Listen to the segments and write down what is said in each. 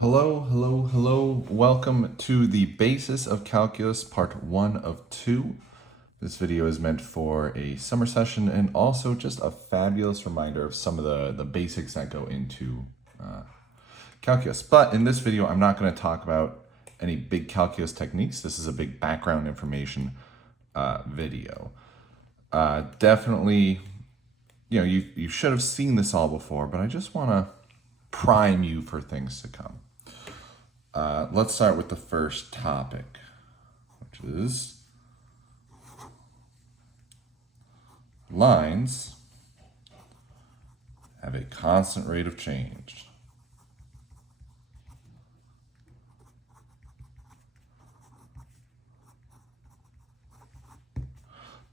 Hello, hello, hello. Welcome to the Basis of Calculus, part 1 of 2. This video is meant for a summer session and also just a fabulous reminder of some of the basics that go into calculus. But in this video, I'm not going to talk about any big calculus techniques. This is a big background information video. Definitely, you should have seen this all before, but I just want to prime you for things to come. Let's start with the first topic, which is lines have a constant rate of change.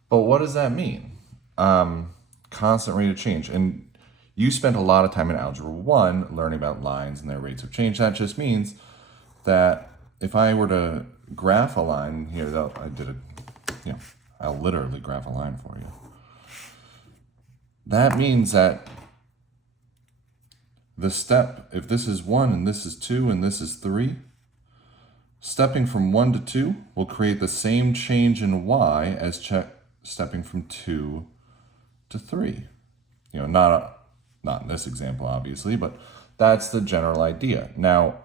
But what does that mean? Constant rate of change. And you spent a lot of time in Algebra 1 learning about lines and their rates of change. That just means that if I were to graph a line here, I'll literally graph a line for you. That means that the step, if this is 1 and this is 2 and this is 3, stepping from 1 to 2 will create the same change in y as stepping from 2 to 3. Not in this example, obviously, but that's the general idea. Now,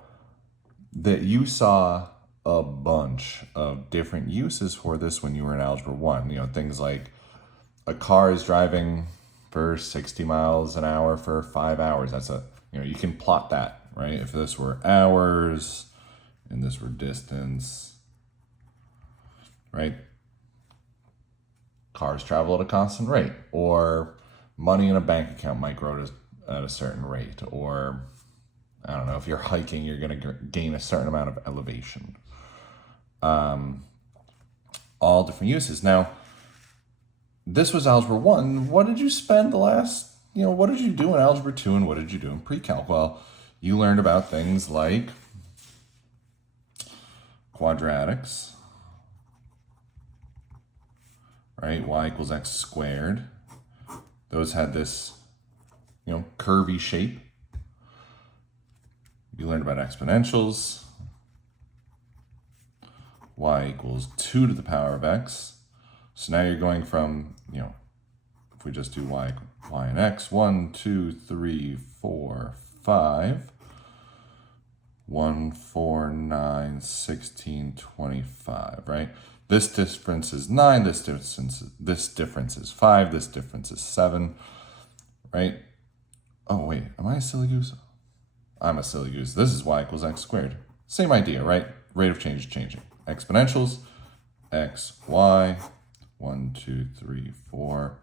that you saw a bunch of different uses for this when you were in Algebra 1. Things like a car is driving for 60 miles an hour for 5 hours. That's you can plot that, right? If this were hours and this were distance, right? Cars travel at a constant rate, or money in a bank account might grow at a certain rate, or I don't know, if you're hiking, you're going to gain a certain amount of elevation. All different uses. Now, this was Algebra 1. What did you spend what did you do in Algebra 2 and what did you do in pre-calc? Well, you learned about things like quadratics, right? Y equals x squared. Those had this, curvy shape. You learned about exponentials. Y equals 2 to the power of x. So now you're going from, if we just do y and x, 1, 2, 3, 4, 5, 1, 4, 9, 16, 25, right? This difference is 9, this difference is 5, this difference is 7, right? Oh, wait, am I a silly goose? I'm a silly goose. This is y equals x squared. Same idea, right? Rate of change is changing. Exponentials, x, y, 1, 2, 3, 4,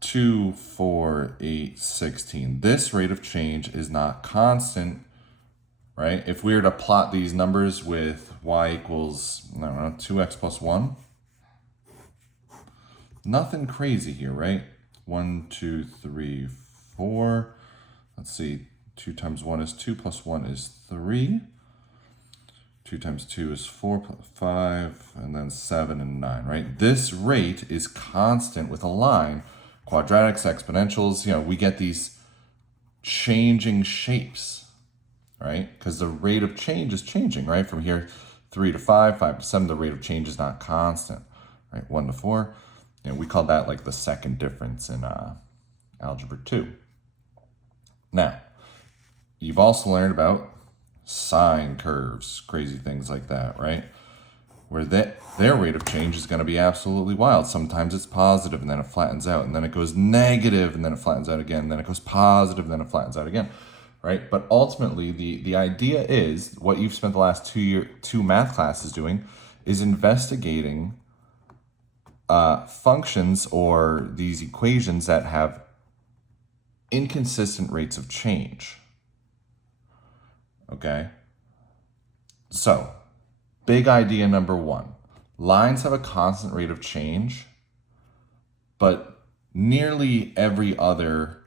2, 4, 8, 16. This rate of change is not constant, right? If we were to plot these numbers with y equals, 2x plus 1, nothing crazy here, right? 1, 2, 3, 4. Let's see. 2 times 1 is 2, plus 1 is 3. 2 times 2 is 4, plus 5, and then 7 and 9, right? This rate is constant with a line. Quadratics, exponentials, we get these changing shapes, right? Because the rate of change is changing, right? From here, 3 to 5, 5 to 7, the rate of change is not constant, right? 1 to 4, we call that like the second difference in Algebra 2. Now, you've also learned about sine curves, crazy things like that, right? Where their rate of change is going to be absolutely wild. Sometimes it's positive and then it flattens out, and then it goes negative and then it flattens out again, and then it goes positive and then it flattens out again, right? But ultimately, the idea is what you've spent the last two math classes doing is investigating functions or these equations that have inconsistent rates of change. Okay? So, big idea number 1. Lines have a constant rate of change, but nearly every other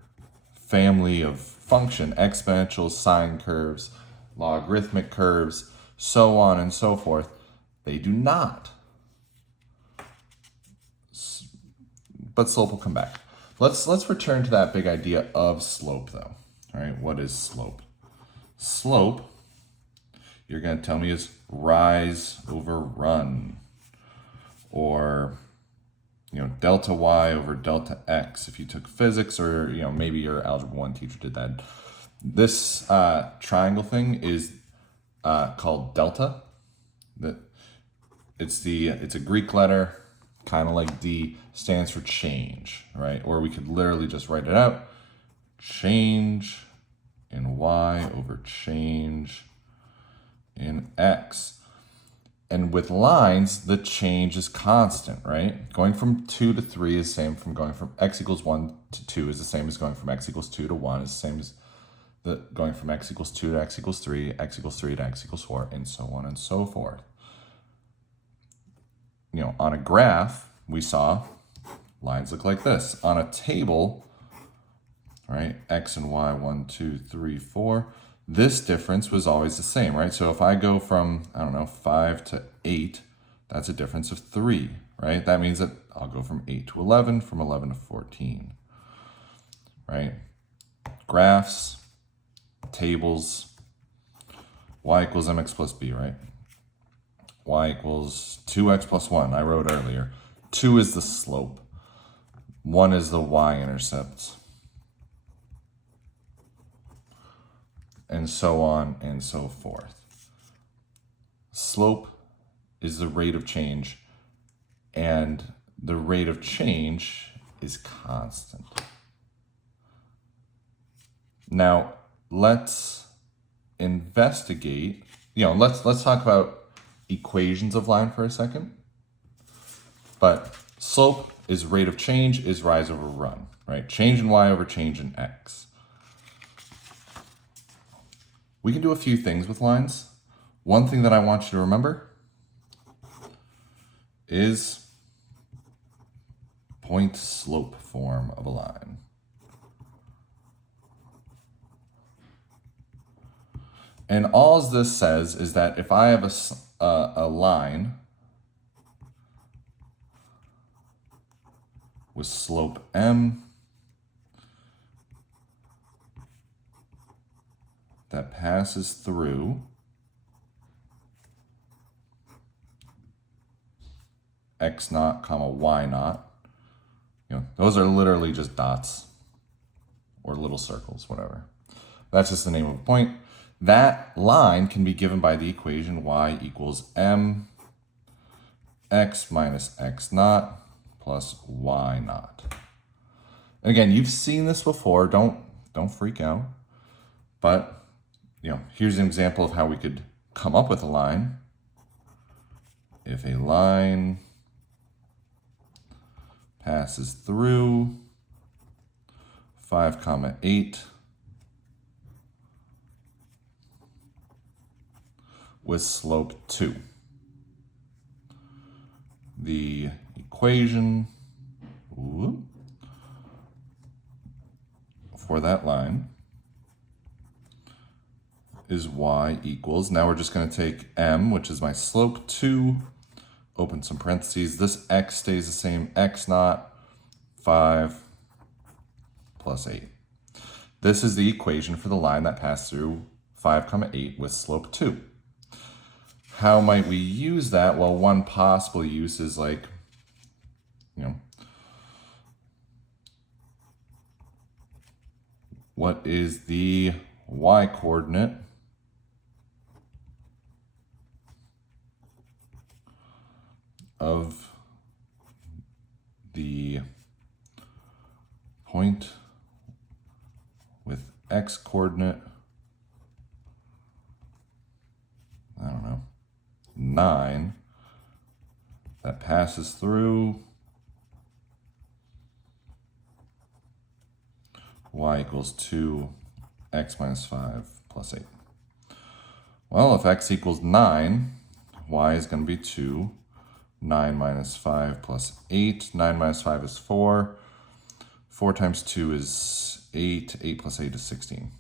family of function, exponentials, sine curves, logarithmic curves, so on and so forth, they do not. But slope will come back. Let's return to that big idea of slope, though. All right, what is slope? Slope, you're going to tell me is rise over run, or delta y over delta x if you took physics, or maybe your algebra 1 teacher did that. This triangle thing is called delta. It's a Greek letter, kind of like D, stands for change, right? Or we could literally just write it out. Change in y over change in x. And with lines, the change is constant, right? Going from 2 to 3 is the same from going from x equals 1 to 2 is the same as going from x equals 2 to 1 is the same as going from x equals 2 to x equals 3, x equals 3 to x equals 4, and so on and so forth. On a graph, we saw lines look like this. On a table, right, x and y, 1, 2, 3, 4, this difference was always the same, right? So if I go from, 5 to 8, that's a difference of 3, right? That means that I'll go from 8 to 11, from 11 to 14, right? Graphs, tables, y equals mx plus b, right? Y equals 2x plus 1, I wrote earlier. 2 is the slope. 1 is the y-intercept. And so on and so forth. Slope is the rate of change, and the rate of change is constant. Now, let's investigate, let's talk about equations of line for a second. But slope is rate of change is rise over run, right? Change in y over change in x. We can do a few things with lines. One thing that I want you to remember is point slope form of a line. And all this says is that if I have a line with slope m that passes through x naught comma y naught, those are literally just dots or little circles, whatever. That's just the name of a point. That line can be given by the equation y equals m x minus x naught plus y naught. And again, you've seen this before. Don't freak out. But here's an example of how we could come up with a line. If a line passes through 5, 8 with slope 2. The equation for that line is y equals, now we're just going to take m, which is my slope, 2, open some parentheses. This x stays the same, x naught, 5 plus 8. This is the equation for the line that passed through 5, 8 with slope 2. How might we use that? Well, one possible use is like, what is the y-coordinate of the point with x-coordinate, 9, that passes through y equals 2, x minus 5 plus 8. Well, if x equals 9, y is going to be 2, 9 minus 5 plus 8. 9 minus 5 is 4. 4 times 2 is 8. 8 plus 8 is 16.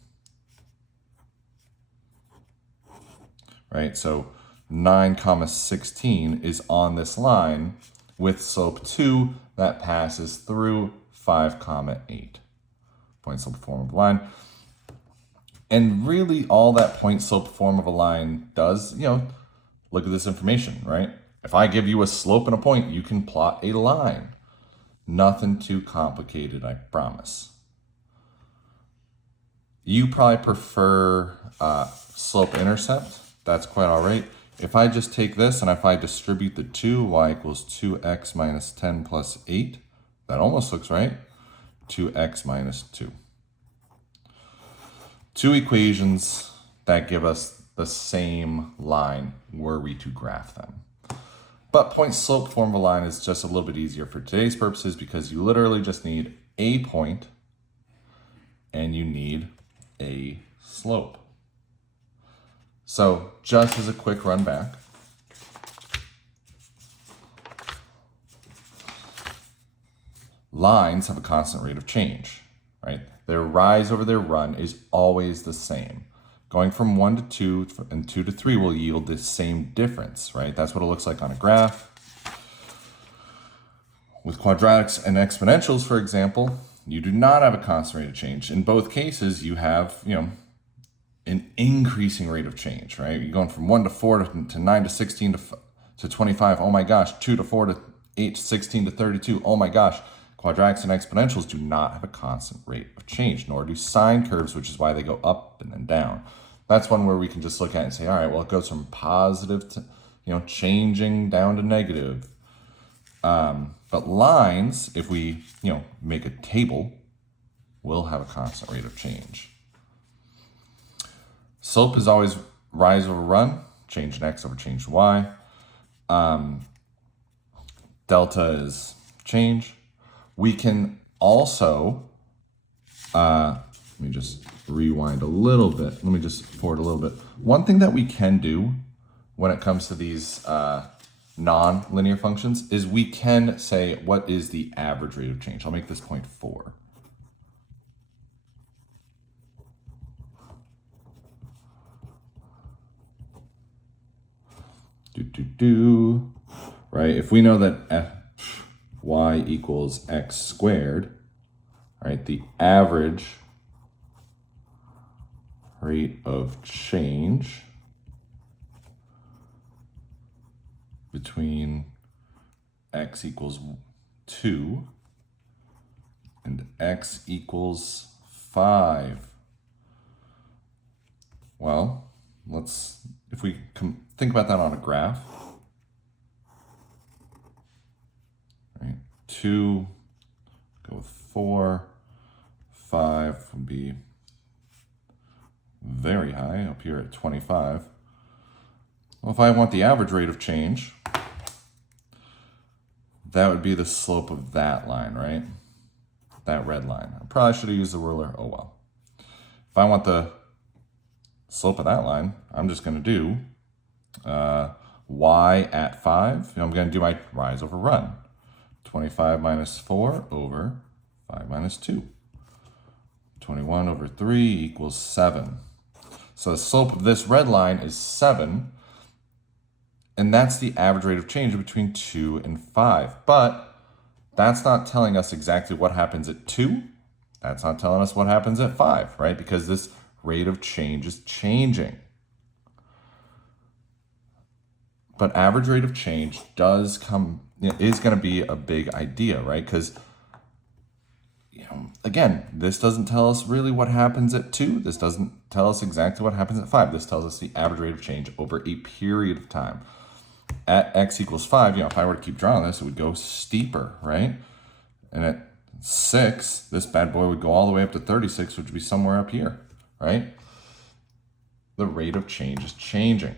Right, so 9, 16 is on this line with slope 2 that passes through 5, 8. Point slope form of the line. And really all that point slope form of a line does, look at this information, right? If I give you a slope and a point, you can plot a line. Nothing too complicated, I promise. You probably prefer slope intercept. That's quite all right. If I just take this and if I distribute the 2, y equals 2x minus 10 plus 8, that almost looks right. 2x minus 2. Two equations that give us the same line were we to graph them. But point slope form of a line is just a little bit easier for today's purposes because you literally just need a point and you need a slope. So just as a quick run back, lines have a constant rate of change, right? Their rise over their run is always the same. Going from 1 to 2 and 2 to 3 will yield the same difference, right? That's what it looks like on a graph. With quadratics and exponentials, for example, you do not have a constant rate of change. In both cases, you have, an increasing rate of change, right? You're going from 1 to 4 to 9 to 16 to 25. Oh my gosh, 2 to 4 to 8 to 16 to 32. Oh my gosh. Quadratics and exponentials do not have a constant rate of change, nor do sine curves, which is why they go up and then down. That's one where we can just look at it and say, all right, well, it goes from positive to, changing down to negative. But lines, if we, make a table, will have a constant rate of change. Slope is always rise over run, change in x over change in y. Delta is change. We can also, let me just rewind a little bit. Let me just forward a little bit. One thing that we can do when it comes to these non-linear functions is we can say, what is the average rate of change? I'll make this point 4. Right? If we know that y equals x squared, right? The average rate of change between x equals 2 and x equals 5. Well, if we think about that on a graph, right? 2, go with 4, 5 would be very high up here at 25. Well, if I want the average rate of change, that would be the slope of that line, right? That red line. I probably should have used the ruler. Oh well. If I want the slope of that line, I'm just going to do y at 5. I'm going to do my rise over run. 25 minus 4 over 5 minus 2. 21 over 3 equals 7. So the slope of this red line is 7. And that's the average rate of change between 2 and 5. But that's not telling us exactly what happens at 2. That's not telling us what happens at 5, right? Because this rate of change is changing. But average rate of change is going to be a big idea, right? Because, again, this doesn't tell us really what happens at 2. This doesn't tell us exactly what happens at 5. This tells us the average rate of change over a period of time. At x equals 5, if I were to keep drawing this, it would go steeper, right? And at 6, this bad boy would go all the way up to 36, which would be somewhere up here, right? The rate of change is changing.